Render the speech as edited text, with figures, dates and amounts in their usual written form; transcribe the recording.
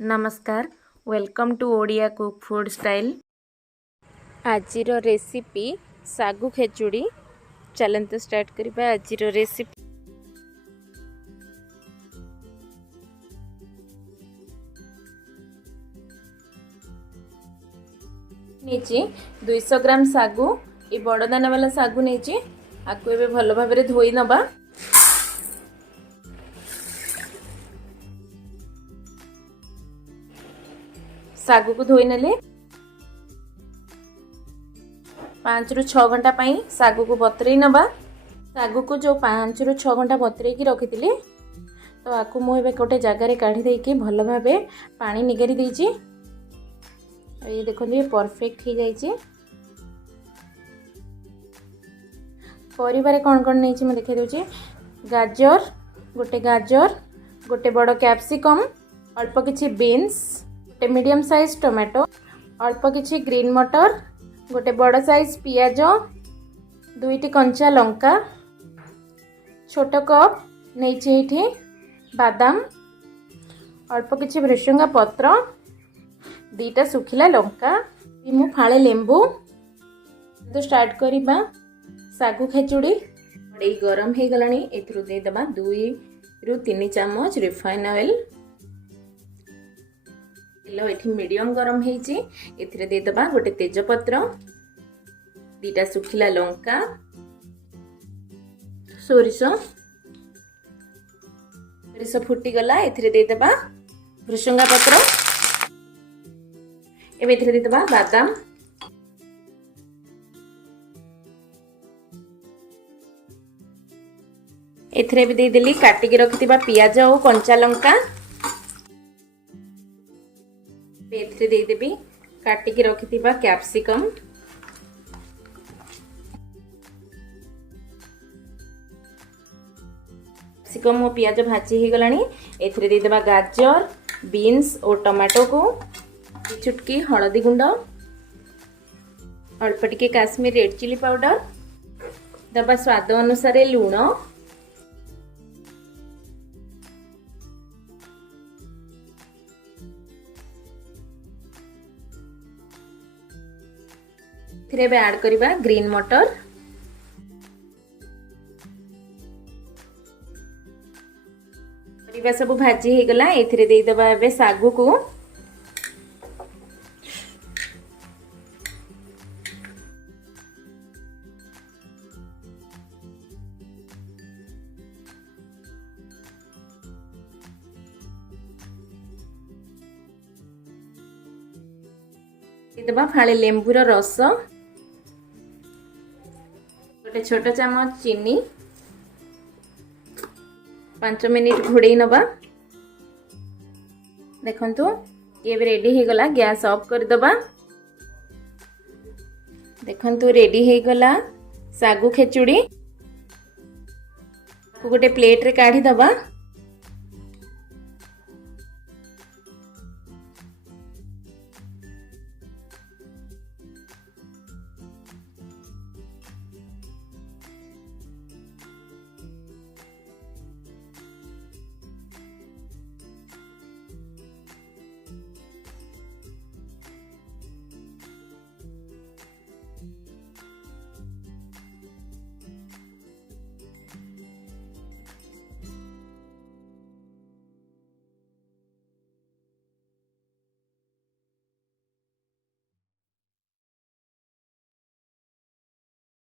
नमस्कार welcome to Odia cook food style. आजिर recipe सागु खेचुड़ी। चलते स्टार्ट करबा आजिर रेसिपी। नीचे 200 ग्राम सागु ये बड़ दाना वाला सागु नहीं आपको ए भल भाव धोई नबा। सागु को धोई नेले 5 ରୁ 6 घंटा पाई सागु को बतरे नबा। सागु को जो 5 ରୁ 6 घंटा बतरे की रखी तो आपको मुझे गोटे जगार काढ़ी देकी भल भाव पानी निगारी देची। ये देखो ये परफेक्ट हो जाइए। परिवार कौन कौन नहीं मैं देखा दूसरी गाजर गोटे बड़ कैप्सिकम अल्प किछि बीन्स गोटे मीडियम साइज टोमेटो अल्प किछि ग्रीन मटर गोटे बड़ साइज पियाज 2टी कंचा लंका छोट कप नहीं बादाम अल्प किछि भृषंगा पत्र 2टा सुखिला लंका मु फाळे लेंबू। तो स्टार्ट करिबा सागु खेचुड़ी। कड़ाई गरम हो गलानी एथरो दे दबा 2 ରୁ 3 चम्मच रिफाइन ऑयल। तेल एठी मीडियम गरम हेची एथिरे दे दबा गोटे तेजपत्र 2टा सुखिला लंका सोरिष फुटी गला एथिरे दे दबा भृषंगा पत्र एबे एथिरे दे दबा बादाम एथिरे भी दे देली काटिकी रखिथिबा पियाज और कंचा लंका। एथिरे दे देबी काटिकी रखिथिबा कैप्सिकम कैप्सिकम और पियाज भाजी हो गलानी एथिरे दे देबा गाजर बीन्स और टमाटो को चुटकी हलदी गुंड अल्प टिके काश्मीर रेड चिली पाउडर दबा स्वाद अनुसार लूण फिर ऐड करिबा ग्रीन मटर परिबा सब भाजी हो गला एथिरे दे दबा एबे सागु को दबा फाळे लेंबूर रस गोटे छोट चम्मच चीनी 5 मिनिट घोड़े नबा। देखंतु ये रेडी हो गला गैस ऑफ कर दबा। देखंतु रेडी हो गला सागु खेचुड़ी। गोटे प्लेट रे काढ़ी दबा।